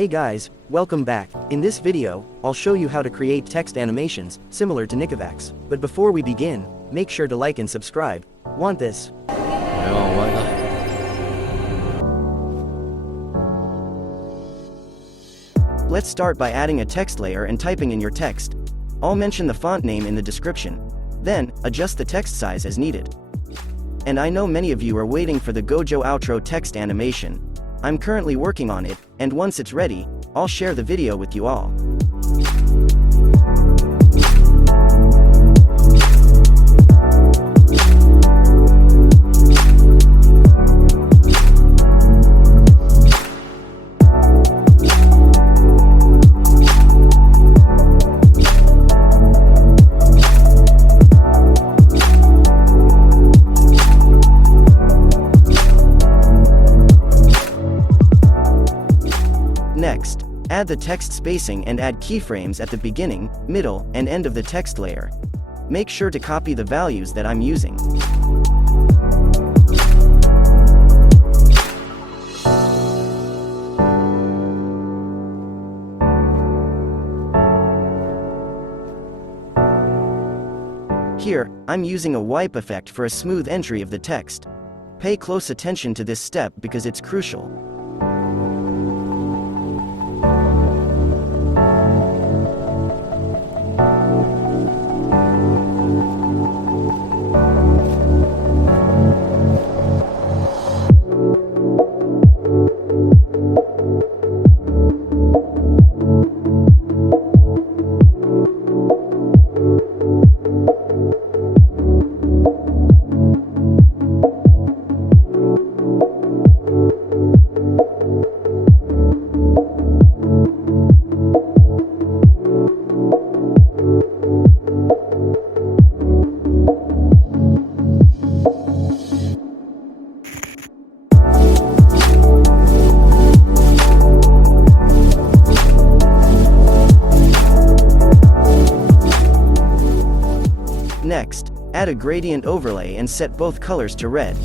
Hey guys, welcome back. In this video, I'll show you how to create text animations, similar to nikovax. But before we begin, make sure to like and subscribe. Want this? why not? Let's start by adding a text layer and typing in your text. I'll mention the font name in the description. Then, adjust the text size as needed. And I know many of you are waiting for the Gojo outro text animation. I'm currently working on it, and once it's ready, I'll share the video with you all. Next, add the text spacing and add keyframes at the beginning, middle, and end of the text layer. Make sure to copy the values that I'm using. Here, I'm using a wipe effect for a smooth entry of the text. Pay close attention to this step because it's crucial. Next, add a gradient overlay and set both colors to red.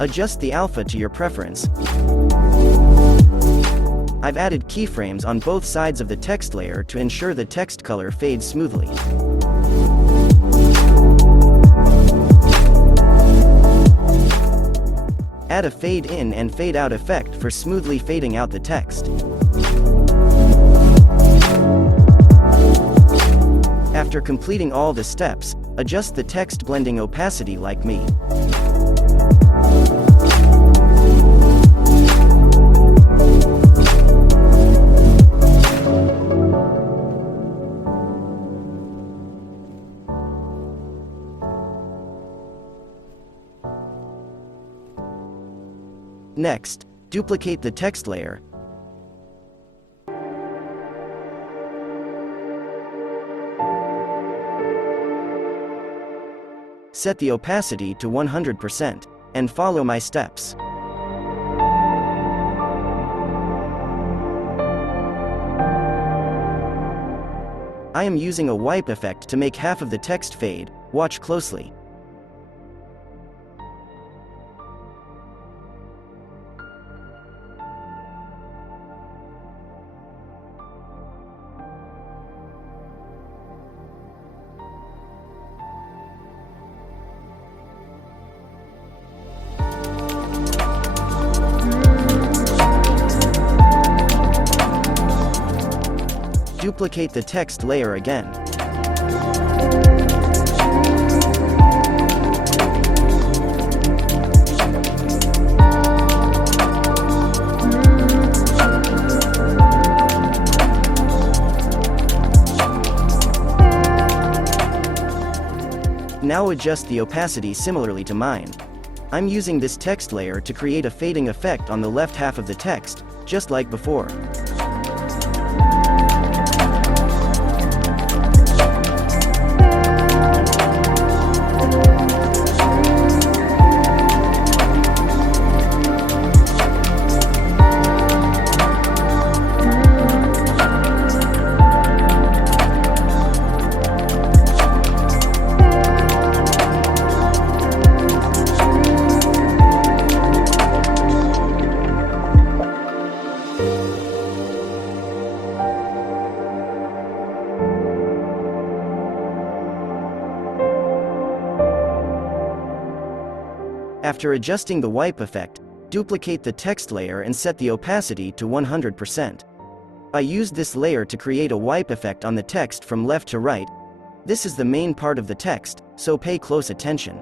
Adjust the alpha to your preference. I've added keyframes on both sides of the text layer to ensure the text color fades smoothly. Add a fade in and fade out effect for smoothly fading out the text. After completing all the steps, adjust the text blending opacity like me. Next, duplicate the text layer. Set the opacity to 100%, and follow my steps. I am using a wipe effect to make half of the text fade. Watch closely. Duplicate the text layer again. Now adjust the opacity similarly to mine. I'm using this text layer to create a fading effect on the left half of the text, just like before. After adjusting the wipe effect, duplicate the text layer and set the opacity to 100%. I used this layer to create a wipe effect on the text from left to right. This is the main part of the text, so pay close attention.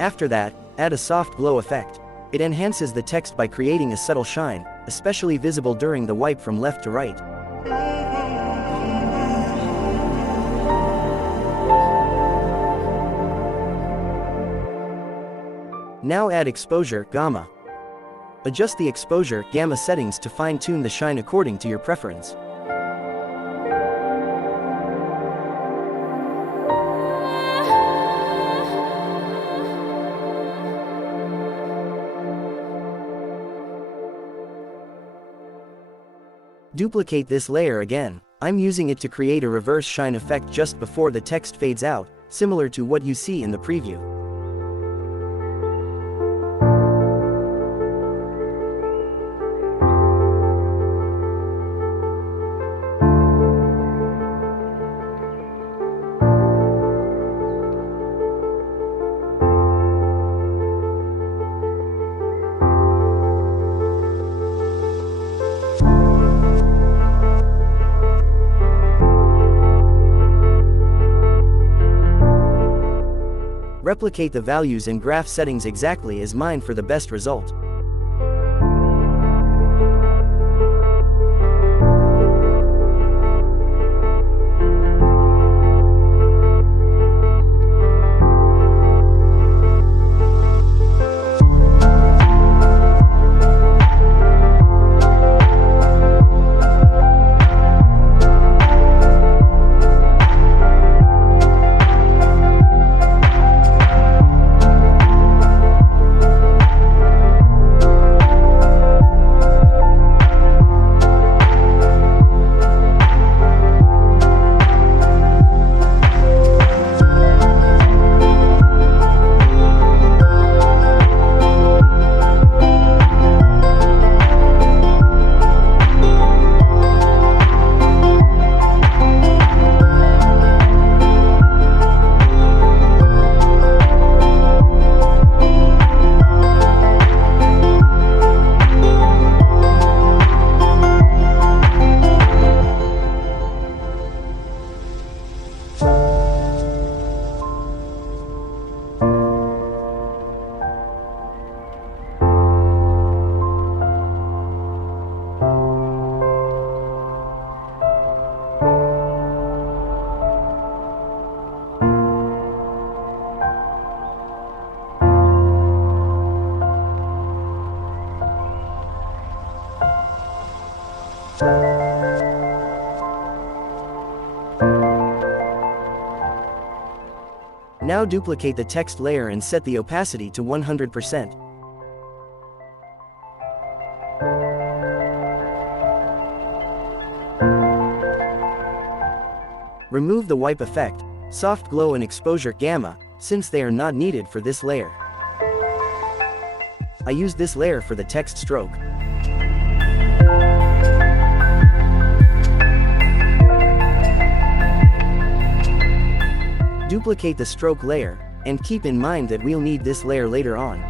After that, add a soft glow effect. It enhances the text by creating a subtle shine, especially visible during the wipe from left to right. Now add exposure, gamma. Adjust the exposure, gamma settings to fine-tune the shine according to your preference. Duplicate this layer again. I'm using it to create a reverse shine effect just before the text fades out, similar to what you see in the preview. Replicate the values and graph settings exactly as mine for the best result. Now duplicate the text layer and set the opacity to 100%. Remove the wipe effect, soft glow and exposure gamma, since they are not needed for this layer. I use this layer for the text stroke. Duplicate the stroke layer, and keep in mind that we'll need this layer later on.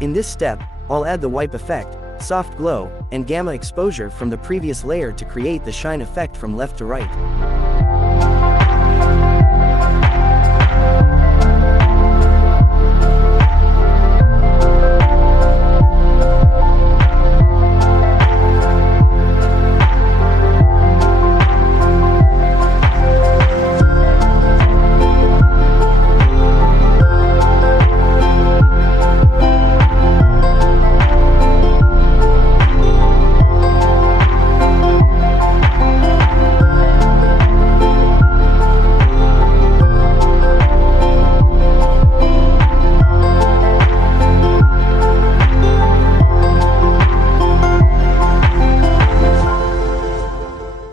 In this step, I'll add the wipe effect, soft glow, and gamma exposure from the previous layer to create the shine effect from left to right.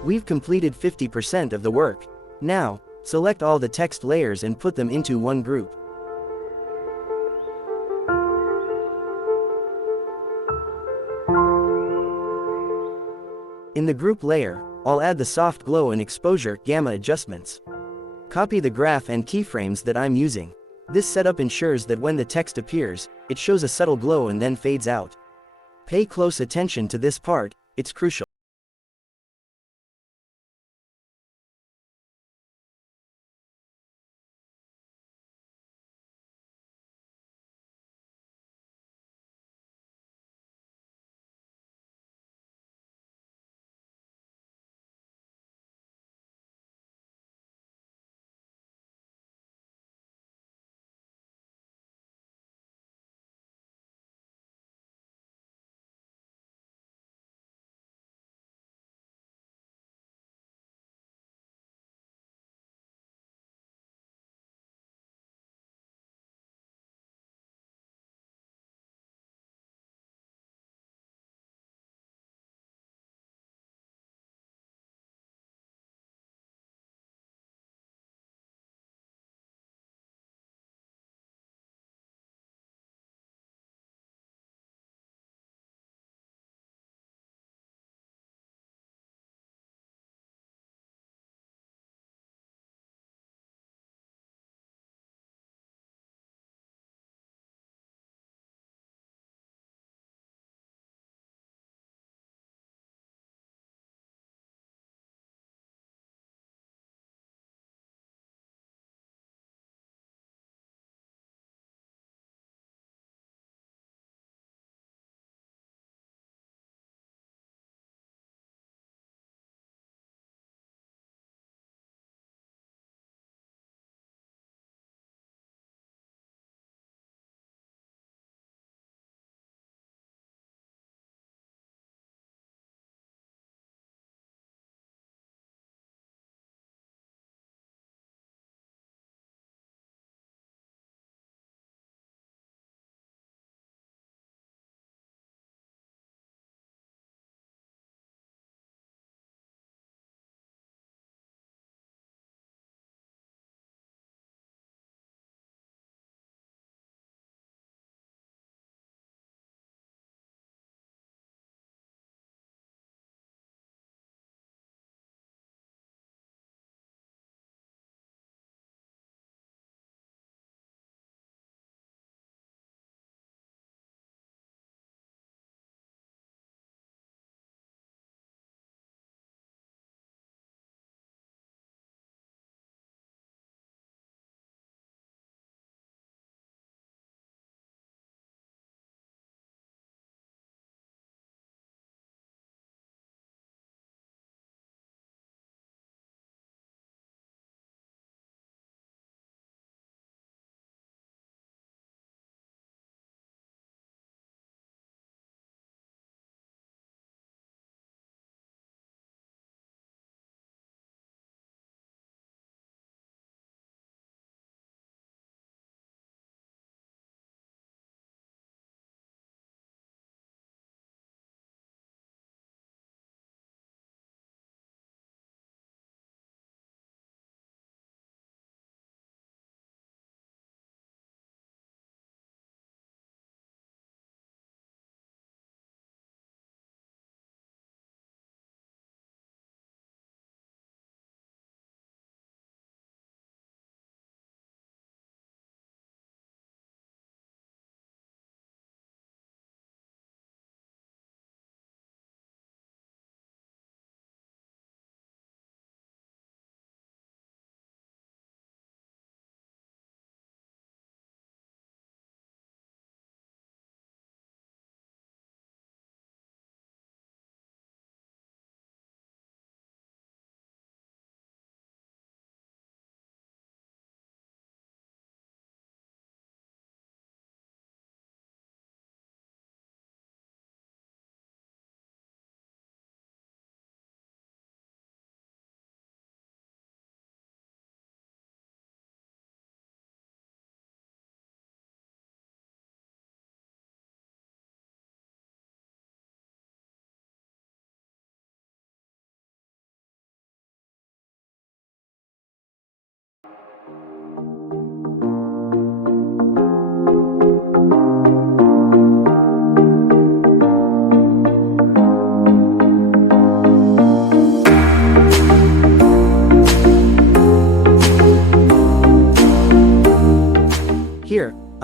We've completed 50% of the work. Now, select all the text layers and put them into one group. In the group layer, I'll add the soft glow and exposure gamma adjustments. Copy the graph and keyframes that I'm using. This setup ensures that when the text appears, it shows a subtle glow and then fades out. Pay close attention to this part, it's crucial.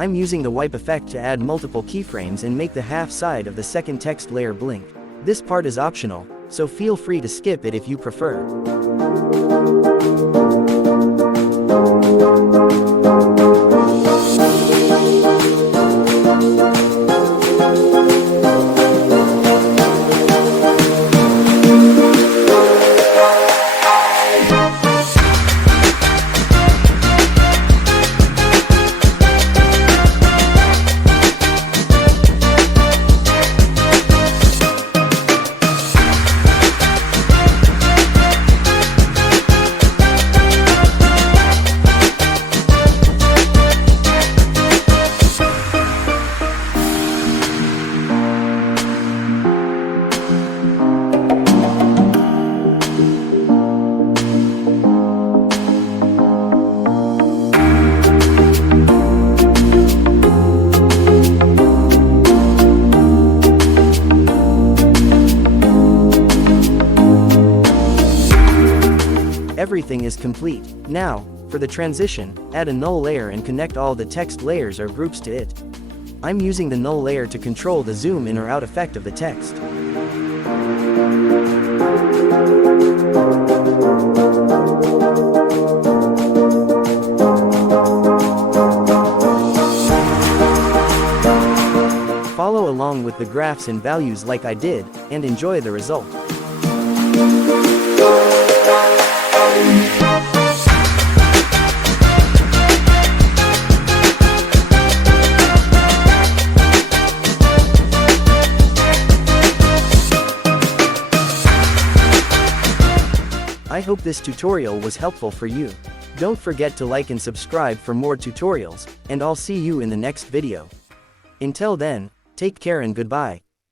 I'm using the wipe effect to add multiple keyframes and make the half side of the second text layer blink. This part is optional, so feel free to skip it if you prefer. Everything is complete. Now, for the transition, add a null layer and connect all the text layers or groups to it. I'm using the null layer to control the zoom in or out effect of the text. Follow along with the graphs and values like I did, and enjoy the result. I hope this tutorial was helpful for you. Don't forget to like and subscribe for more tutorials, and I'll see you in the next video. Until then, take care and goodbye.